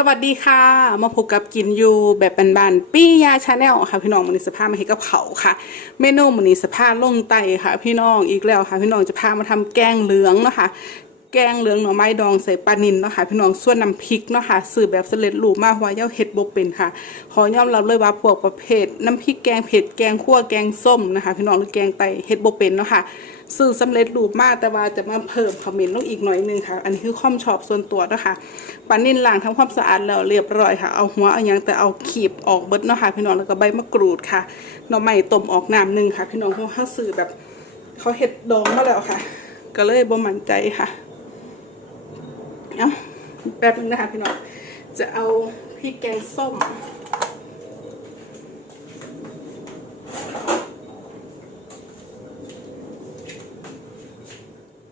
สวัสดีค่ะ มาพบกับกินยูแบบบานๆปี้ยาชาแนลค่ะ พี่น้องมันนี้สภาพมาให้กับเขาค่ะ เมนูมันนี้สภาพลงไตค่ะ พี่น้องอีกแล้วค่ะ พี่น้องจะพามาทำแกงเหลืองเนาะค่ะ แกงเหลืองหน่อไม้ดองใส่ปลานิลเนาะค่ะพี่น้องส่วนน้ำพริกเนาะค่ะสื่อแบบสำเร็จรูปมากว่าเย้าเห็ดบเป็นค่ะ ขอยอมรับเลยว่าพวกประเภท น้ำพริกแกงเผ็ดแกงขั่วแกงส้มนะคะ พี่น้องหรือแกงไตเห็ดบเป็นเนาะค่ะสื่อสำเร็จรูปมากแต่ว่าจะมาเพิ่มคอมเมนต์ลงอีกหน่อยนึงค่ะ อันนี้คือความชอบส่วนตัวนะคะปลานินล้างทำความสะอาดแล้วเรียบร้อยค่ะ เอาหัวเอายังแต่เอาขีบออกเบิดเนาะค่ะพี่น้องแล้วก็ใบมะกรูดค่ะหน่อไม้ต้มออกน้ำหนึ่งค่ะ พี่น้องเพราะเขาสื่อแบบเขาเห็ดดองมาแล้วค่ะ ก็เลยบ่มั่นใจค่ะ เอาแป๊บนึงนะคะพี่น้องจะเอาพริกแกงส้ม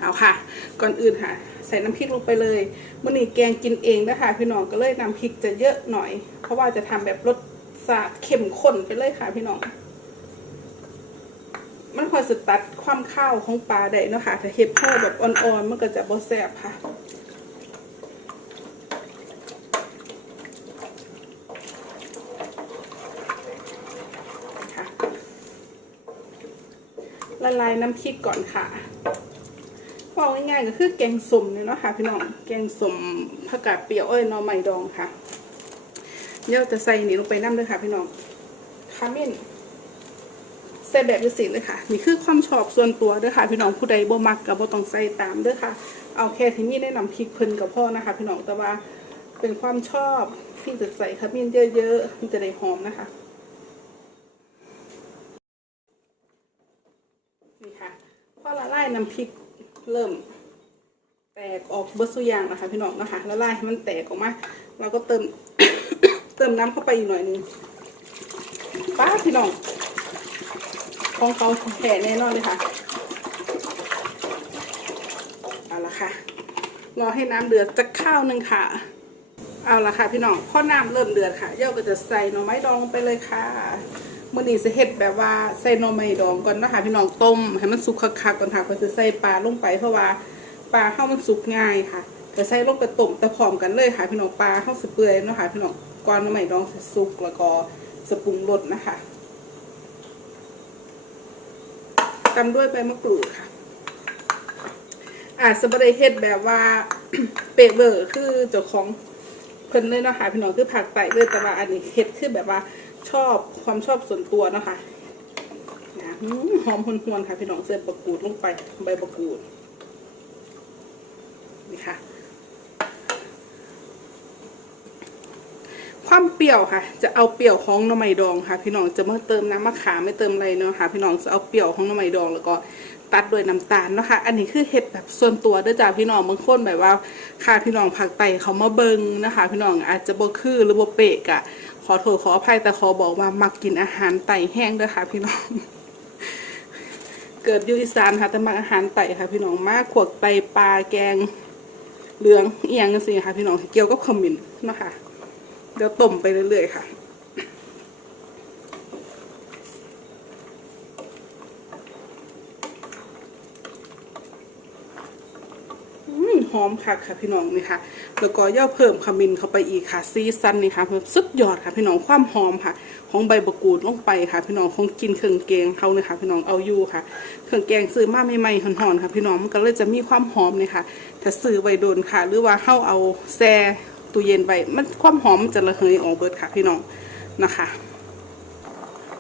เอาค่ะ ก่อนอื่นค่ะ ใส่น้ำพริกลงไปเลยมื่อนี้แกงกินเองนะคะพี่น้องก็เลยน้ำพริกจะเยอะหน่อย เพราะว่าจะทำแบบรสชาติเข้มข้นไปเลยค่ะพี่น้อง มันคอยสตัดความข้าวของปลาได้นะค่ะถ้าเห็ดพ่อแบบอ่อนๆมันก็จะบ่แซ่บค่ะ ละลายน้ำพริกก่อนค่ะบอกง่ายๆก็คือแกงสมเนี่ยเนาะค่ะพี่น้อง แกงสมผักกาดเปรี้ยวเอ้ยน่อไม้ดองค่ะเดี๋ยวจะใส่นี่ลงไปน้ำเลยค่ะพี่น้องขมิ้นใส่แบบยุสิเลยค่ะ นี่คือความชอบส่วนตัวเด้อค่ะ พี่น้องผู้ใดบ่มักก็บ่ต้องใส่ตามเด้อค่ะ เอาแค่ที่นี่ได้นำพริกเพิ่นกับพ่อนะคะ พี่น้องแต่ว่าเป็นความชอบที่จะใส่ขมิ้นเยอะๆมันจะได้หอมนะคะ นี่ค่ะพ อละลายน้ำพริกเริ่ม แตกออกเบอร์สุยางนะคะพี่น้องนะคะละลายให้มันแตกออกมาเราก็เติม เติมน้ำเข้าไปอีกหน่อยนึงป้าพี่น้องของเขาแผ่แน่นอนเลยค่ะเอาละค่ะรอให้น้ำเดือดจะข้าวหนึ่งค่ะ เอาละค่ะพี่น้องพอน้ำเริ่มเดือดค่ะเย่าก็จะใส่หน่อไม้ดองลงไปเลยค่ะ มื่อนี้จะเฮ็ดแบบว่าใส่น่อไม้ดองก่อนนะคะพี่น้องต้มให้มันสุกคักๆก่อนค่ะก็จะใส่ปลาลงไปเพราะว่าปลาเข้ามันสุกง่ายค่ะจะใส่ลงไปต้มแต่พร้อมกันเลยค่ะพี่น้องปลาเข้าสิเปื่อยนะคะพี่น้องก่อนน่อไม้ดองสิสุกแล้วก็สปรุงรสนะคะตามด้วยใบมะกรูดค่ะอาจจะไม่ได้เฮ็ดแบบว่าเปเบอร์คือเจ้าของเพิ่นเลยเนาะค่ะพี่น้องคือผักไตเลยแต่ว่าอันนี้เฮ็ดคือแบบว่า ชอบความชอบส่วนตัวนะคะนะหอมหวนๆค่ะพี่น้องเส้นประกรูดลงไปใบประกรูดนี่ค่ะ ความเปรี้ยวค่ะ จะเอาเปรี้ยวของหน่อไม้ดองค่ะ พี่น้องจะไม่เติมน้ำมะขามไม่เติมอะไรเนาะค่ะ พี่น้องจะเอาเปรี้ยวของหน่อไม้ดองแล้วก็ตัดด้วยน้ำตาลนะคะ อันนี้คือเห็ดแบบส่วนตัวเด้อจ้าพี่น้องบางคนแบบว่าค่ะพี่น้องผักไตเขามาเบิงนะคะ พี่น้องอาจจะบ่คือหรือบ่เปะกะ ขอโทษขออภัยแต่ขอบอกว่ามักกินอาหารไตแห้งเด้อค่ะ พี่น้อง เกิดอยู่อีสานค่ะแต่มักอาหารไตค่ะ พี่น้องมากขวกไตปลาแกงเหลืองเอียงจังซี่ค่ะ พี่น้องเกี่ยวกับขมิ้นเนาะค่ะเดี๋ยวต้มไปเรื่อยๆค่ะ หอมค่ะค่ะพี่น้องนี่ค่ะแล้วก็ย่าเพิ่มขมิ้นเข้าไปอีกค่ะซีซันนี่ค่ะเพิ่มสุดยอดค่ะพี่น้องความหอมค่ะ ของใบมะกรูดลงไปค่ะ พี่น้องคงกินเครื่องแกงเขาเลยค่ะ พี่น้องเอาอยู่ค่ะ เครื่องแกงซื้อมาใหม่ๆหอนๆค่ะ พี่น้องมันก็เลยจะมีความหอมเลยค่ะถ้าซื้อไว้โดนค่ะ หรือว่าเข้าเอาแช่ตู้เย็นไว้มันความหอมมันจะระเหยออกเบิดค่ะ พี่น้องนะคะ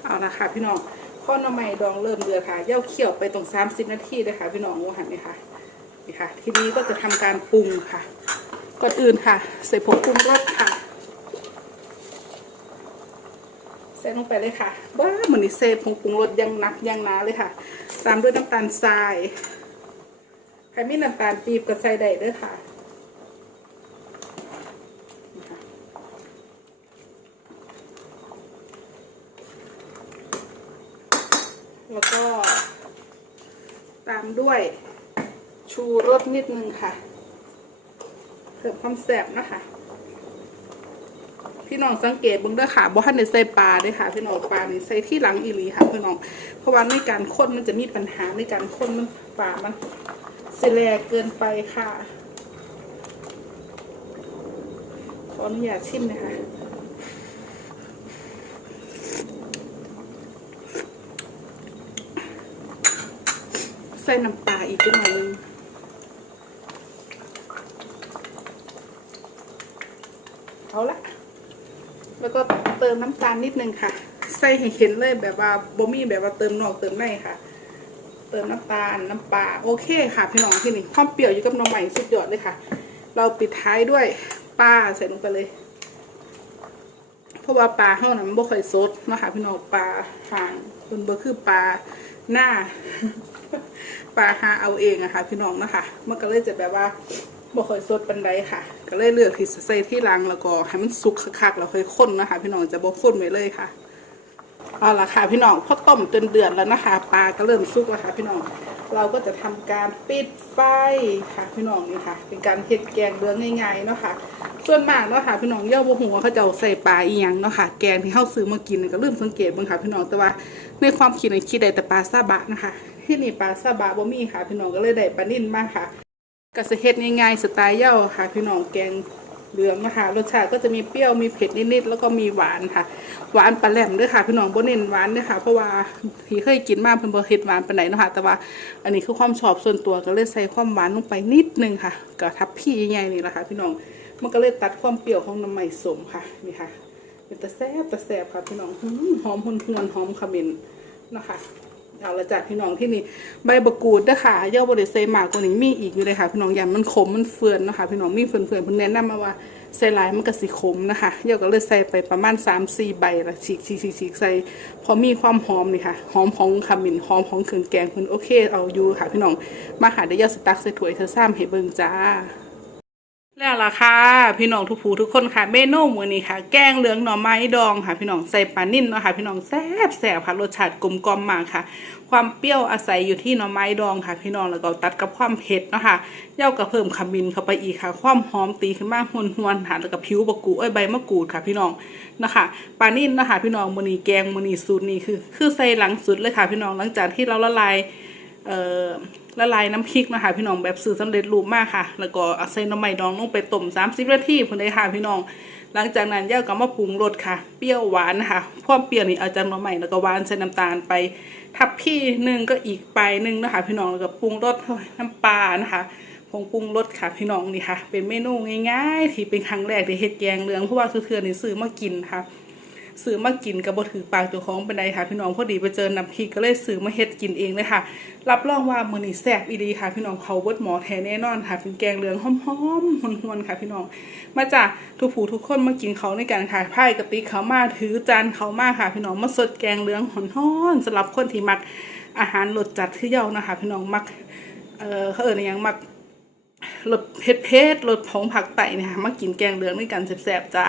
เอาละค่ะพี่น้องข้อหน้ำไม้ดองเริ่มเดือดค่ะย่าเคี่ยวไปตรงสามสินาทีเลยค่ะ พี่น้องว่าหันนี่ค่ะ นี่ค่ะ ทีนี้ก็จะทำการปรุงค่ะ ก่อนอื่นค่ะ ใส่ผงปรุงรสค่ะ ใส่ลงไปเลยค่ะว้าเหมือนนี่เซผงปรุงรสยังหนักยังหนาเลยค่ะ ตามด้วยน้ำตาลทรายใครไม่น้ำตาลปีบก็ใส่ได้เด้วยค่ะแล้วก็ตามด้วย ชูรสนิดนึงค่ะเพิ่มความแซ่บนะคะ พี่น้องสังเกตเบึงเด้อค่ะบ่ทันได้ใส่ปลาด้วยค่ะ พี่น้องปลานี่ใส่ที่หลังอีหลีค่ะพี่น้อง เพราะว่าในการค้นมันจะมีปัญหาในการค้นมันปลามันเสแลเกินไปค่ะขออนุญาตชิมนะคะใส่น้ำปลาอีกนิดหน่อยนึง เอาละ แล้วก็เติมน้ำตาลนิดนึงค่ะ ใส่ให้เห็นเลยแบบว่าบ่มีแบบว่าเติมนอกเติมในค่ะ เติมน้ำตาลน้ำปลาโอเคค่ะพี่น้องที่นี่ความเปรี้ยวอยู่กับน้องใหม่สุดยอดเลยค่ะ เราปิดท้ายด้วยปลาใส่ลงไปเลย เพราะว่าปลาเท่านั้นบ่ค่อยสดนะคะพี่น้องปลาหางเป็นบ่คือปลาหน้าปลาหาเอาเองอะค่ะ พี่น้องนะคะมันก็เลยจะแบบว่า บ่ค่อยสดปันใดค่ะ ก็เลยเลือกที่ใส่ที่รังแล้วก็ให้มันสุกคักๆแล้วค่อยข้นนะคะ พี่น้องจะบ่ข้นไว้เลยค่ะเอาละค่ะพี่น้องพอต้มจนเดือดแล้วนะคะปลาก็เริ่มสุกแล้วค่ะ พี่น้องเราก็จะทำการปิดไฟค่ะ พี่น้องนี่ค่ะ เป็นการเฮ็ดแกงเบื้องง่ายๆเนาะค่ะ ส่วนมากเนาะค่ะ พี่น้องเย่าบ่หัวเขาจะใส่ปลาอีหยังเนาะค่ะ แกงที่เฮาซื้อมากินก็เริ่มสังเกตเบิ่งค่ะพี่น้องแต่ว่าในความคิดในคิดได้แต่ปลาซาบะนะคะ ที่นี่ปลาซาบะบ่มีค่ะ พี่น้องก็เลยได้ปลานิ่นมากค่ะ ก็สิเฮ็ดง่ายๆสไตล์เย่าค่ะพี่น้องแกงเหลืองนะคะรสชาติก็จะมีเปรี้ยวมีเผ็ดนิดๆแล้วก็มีหวานค่ะ หวานปลาแหลมด้วยค่ะ พี่น้องบ่เน้นหวานด้วยค่ะ เพราะว่าที่เคยกินมากเพิ่นบ่เฮ็ดหวานปานไหนเนาะค่ะแต่ว่าอันนี้คือความชอบส่วนตัวก็เลยใส่ความหวานลงไปนิดนึงค่ะก็ทับพี่ใหญ่ๆนี่แหละค่ะ พี่น้องมันก็เลยตัดความเปรี้ยวของน้ำใหม่สมค่ะนี่ค่ะเป็นตะแซ่บตะแซ่บค่ะพี่น้องหืมหอมหวนหอมขมิ้นนะคะ เอาละจ้ะพี่น้องที่นี่ใบบกูดเด้ค่ะเย่าบริเซมากกว่านี้มีอีกอยู่เลยค่ะพี่น้องยามมันขมมันเฟื่อนนะคะพี่น้องมีเพื่อนเพิ่นแนะนำมาว่าใส่ลายมันก็สิขมนะคะเดี๋ยวก็เลยใส่ไปประมาณ3 4ใบละฉีกฉีกฉีกฉีกใส่พอมีความหอมนี่ค่ะหอมของขมิ้นหอมของเครื่องแกงเพิ่นโอเคเอาอยู่ค่ะพี่น้องมาหาได้ยอดสตักใส่ถ้วยเธอซ้ำให้เบิ่งจ้า แล้วล่ะค่ะ พี่น้องทุกผู้ทุกคนค่ะเมนูมื้อนี้ค่ะ แกงเหลืองหน่อไม้ดองค่ะ พี่น้องใส่ปลานิ่นเนาะค่ะ พี่น้องแซ่บแซ่บค่ะรสชาติกลมกล่อมมากค่ะ ความเปรี้ยวอาศัยอยู่ที่หน่อไม้ดองค่ะ พี่น้องแล้วก็ตัดกับความเผ็ดเนาะค่ะเย่าก็เพิ่มขมิ้นเข้าไปอีกค่ะ ความหอมตีขึ้นมาหวนๆค่ะแล้วก็ผิวบะกูเอ้ยใบมะกรูดค่ะ พี่น้องนะคะปลานิ่นนะคะพี่น้องมื้อนี้แกงมื้อนี้สูตรนี้คือ คือใส่หลังสุดเลยค่ะ พี่น้องหลังจากที่เราละลายเอ่อ ละลายน้ำพริกนะคะพี่น้องแบบซื้อสำเร็จรูปมากค่ะ แล้วก็เอาใส่น้ำใหม่ดองลงไปต้ม30นาทีพุ่นเลยค่ะพี่น้อง หลังจากนั้นย่าก็มาปรุงรสค่ะ เปรี้ยวหวานนะคะความเปรี้ยวนี่เอาจากน้ำใหม่แล้วก็หวานใส่น้ำตาลไป ทับพี่หนึ่งก็อีกไปหนึ่งนะคะพี่น้องแล้วก็ปรุงรสน้ำปลานะคะผงปรุงรสค่ะพี่น้องนี่ค่ะ เป็นเมนูง่ายๆที่เป็นครั้งแรกที่เฮ็ดแกงเหลืองเพราะว่าเทื่อๆนี่ซื้อมากินค่ะ ซื้อมากินกับบถือปากเจ้าของเป็นไดค่ะ พี่น้องพอดีไปเจอน้ำพริกก็เลยซื้อมาเฮ็ดกินเองเลยค่ะ รับรองว่ามือนี้แซ่บอีดีค่ะ พี่น้องเขาเบิดหมอแท้แน่นอนค่ะ เป็นแกงเหลืองหอมๆหวนๆค่ะ พี่น้อง มาจากทุกผู้ทุกคนมากินเขาในกันค่ะไพ่กระติกเขามาถือจานเขามาค่ะ พี่น้องมาสดแกงเหลืองหอนๆสำหรับคนที่มักอาหารรสจัดที่เย้านะคะ พี่น้องมักเออเขาเอ่ยอหยังมักรสเผ็ดๆรสผงผักไตเนี่ยค่ะมากินแกงเหลืองด้วยกันแซ่บๆจ้า